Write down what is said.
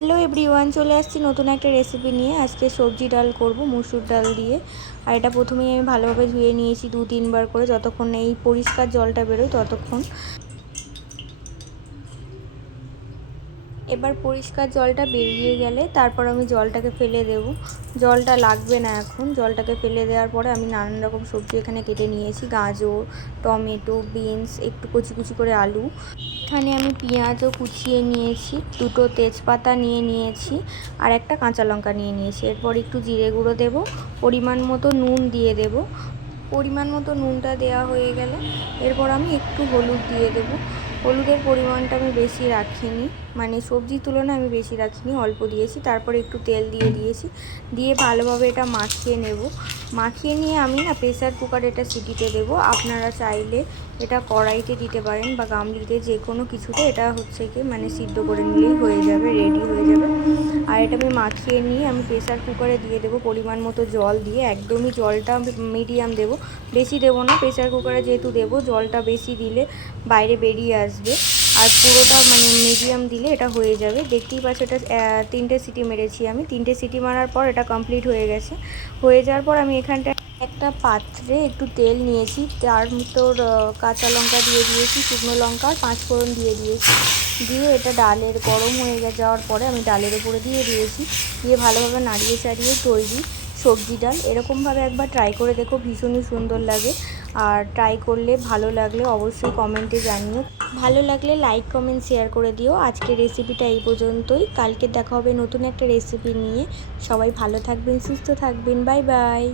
Hello everyone, চলে আসছি নতুন একটা রেসিপি নিয়ে। আজকে সবজি ডাল করব মুসুর ডাল দিয়ে। আর এটা প্রথমেই আমি ভালোভাবে ধুয়ে নিয়েছি 2-3 বার করে, যতক্ষণ এই পরিষ্কার জলটা বেরোয় ততক্ষণ। এবার পরিষ্কার জলটা বেরিয়ে গেলে তারপর আমি জলটাকে ফেলে দেব। জলটা লাগবে না এখন। জলটাকে ফেলে দেওয়ার পরে আমি নানান রকম সবজি এখানে কেটে নিয়েছি, গাজর, টমেটো, বিনস, একটু কুচি কুচি করে আলু। এখানে আমি পেঁয়াজও কুচিয়ে নিয়েছি, দুটো তেজপাতা নিয়ে নিয়েছি, আর একটা কাঁচা লঙ্কা নিয়ে নিয়েছি। এরপর একটু জিরে গুঁড়ো দেব, পরিমাণ মতো নুন দিয়ে দেব। পরিমাণ মতো নুনটা দেওয়া হয়ে গেলে এরপর আমি একটু হলুদ দিয়ে দেব। হলুদের পরিমাণটা আমি বেশি রাখিনি, মানে সবজির তুলনায় আমি বেশি রাখিনি, অল্প দিয়েছি। তারপরে একটু তেল দিয়ে দিয়েছি, দিয়ে ভালোভাবে এটা মাখিয়ে নেব। মাখিয়ে নিয়ে আমি প্রেসার কুকারে এটা সিটিতে দেব। আপনারা চাইলে এটা কড়াইতে দিতে পারেন বা গামলিতে, যে কোনো কিছুতে এটা সিদ্ধ করে নিলেই হয়ে যাবে, রেডি হয়ে যাবে। আর এটা আমি মাখিয়ে নিয়ে আমি প্রেসার কুকারে দিয়ে দেবো পরিমাণ মতো জল দিয়ে। একদমই জলটা মিডিয়াম দেব, বেশি দেবো না। প্রেসার কুকারে যেহেতু দেবো, জলটা বেশি দিলে বাইরে বেরিয়ে আসবে। আর পুরোটা মিডিয়াম দিলে এটা হয়ে যাবে। দেখতেই পাচ্ছ, এটা 3টে সিটি মেরেছি আমি। 3টে সিটি মারার পর এটা কমপ্লিট হয়ে গেছে। হয়ে যাওয়ার পর আমি এখানটা একটা পাত্রে একটু তেল নিয়েছি, তার ভিতর কাঁচা লঙ্কা দিয়ে দিয়েছি, শুকনো লঙ্কা আর 5 ফোড়ন দিয়ে দিয়েছি। দিয়ে এটা ডালের গরম হয়ে যাওয়ার পরে আমি ডালের উপরে দিয়ে দিয়েছি। দিয়ে ভালোভাবে নাড়িয়ে চাড়িয়ে তৈরি সবজি ডাল। এরকমভাবে একবার ট্রাই করে দেখো, ভীষণই সুন্দর লাগে। আর ট্রাই করলে ভালো লাগলে অবশ্যই কমেন্টে জানিও। ভালো লাগলে লাইক, কমেন্ট, শেয়ার করে দিও। আজকের রেসিপিটা এই পর্যন্তই। কালকে দেখা হবে নতুন একটা রেসিপি নিয়ে। সবাই ভালো থাকবেন, সুস্থ থাকবেন। Bye bye.